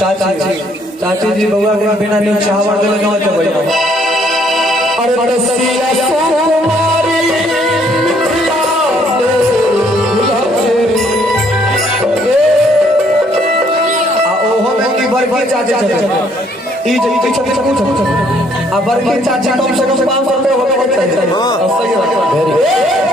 चाची जी बउआ के बिना नींद चाहवा के न होते भैया अरे बरसिया सुकुमारी आ ओहो में की बरकी चाची ई जे छते छते आ बरकी चाची कम से कम 500 रुपए होवे के चाहिए हां सही है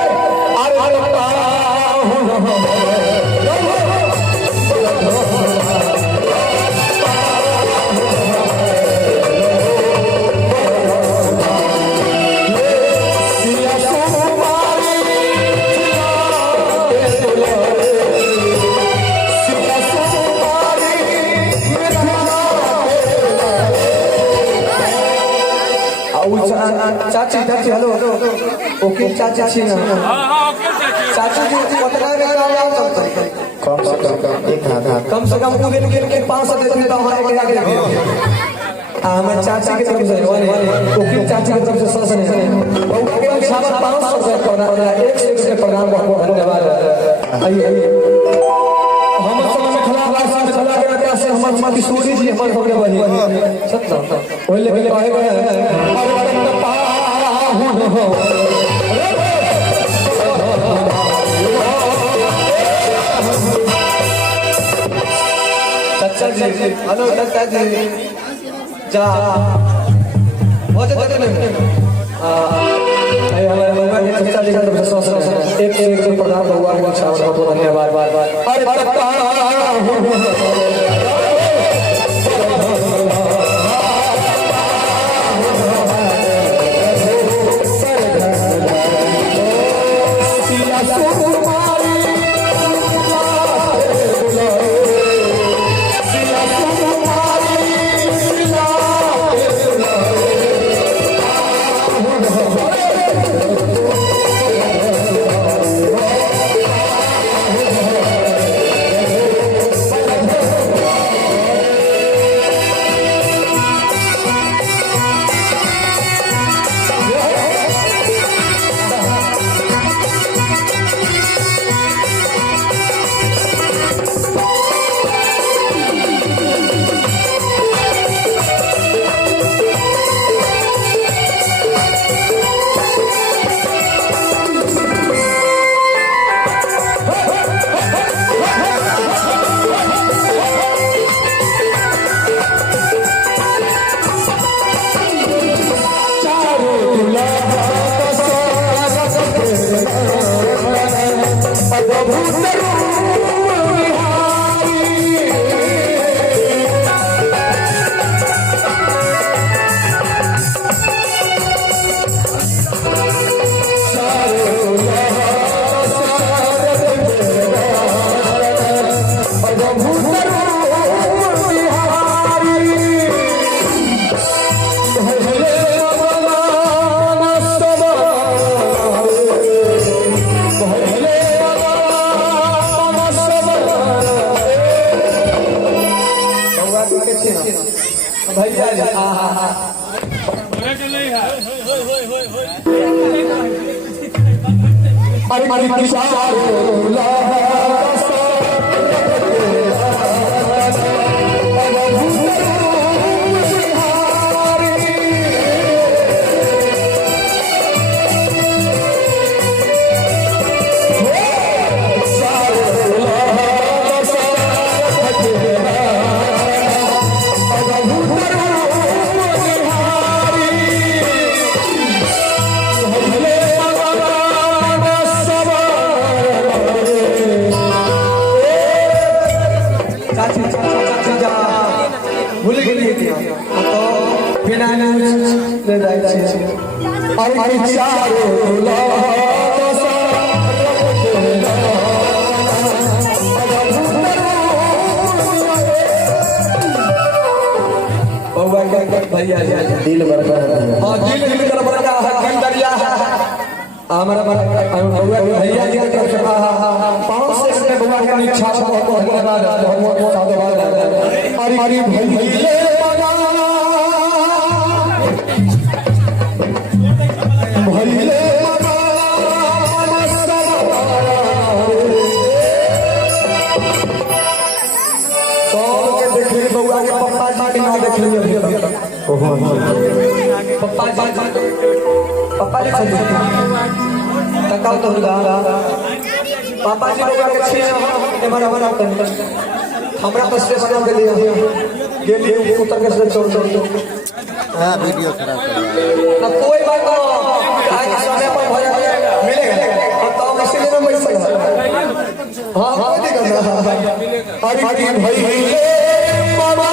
अरे चाची चाची हेलो ओके चाची छी ना हां हां ओके चाची जी पता है कम से कम वो गेल के 500 देती तो हमारे के आगे हमर चाची के तरफ से ओके चाची के तरफ से 100 से ओके के 500 से करना 1 से प्रदान बहुत धन्यवाद आइए हम सब में खिलाफ रास्ता में चला गया कैसे हमर किशोरी जी हमर हो गए वही सत्य ओले के कहे गए चाचा जी हेलो चाचा जी जा हो जाते नहीं हमारे चाचा जी का तो विश्वास है एक प्रधान भगवान का छावर बहुत धन्यवाद अरे चारो भैया दिल बरका हाँ दिल दिल कर बड़ा है दिल दरिया हमारा भैया जी की तरफ से 5 सेकंड बुआ का इच्छा बहुत धन्यवाद बहुत साधुवाद अरे भैया पापा जी तकाओ तो पापा जी लोग के छे हमारा हमरा तो स्टेशन के लिए गेली उतर के छोड़ हां वीडियो खराब कर ना कोई बात ना आज समय पर भैया मिलेगा और तो इसलिए मैं बैठ सकता हां कोई दिक्कत ना अरे भैया मामा